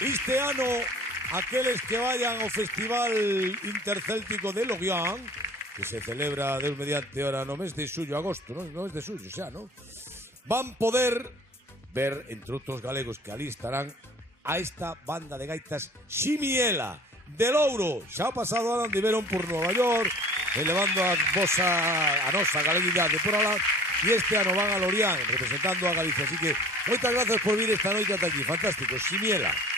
Este ano, aqueles que vayan ao Festival Intercéltico de Loguián, que se celebra Deus mediante ahora no mes de xullo, agosto, non? No mes de xullo xa, non? Van poder ver, entre outros galegos que ali estarán, a esta banda de gaitas Ximiela, de Louro. Xa o pasado ano andiveron por Nova York, elevando a nosa galeguidade por alá, e este ano van a Lorient, representando a Galicia. Así que moitas gracias por vir esta noite ata aquí. Fantástico, Ximiela.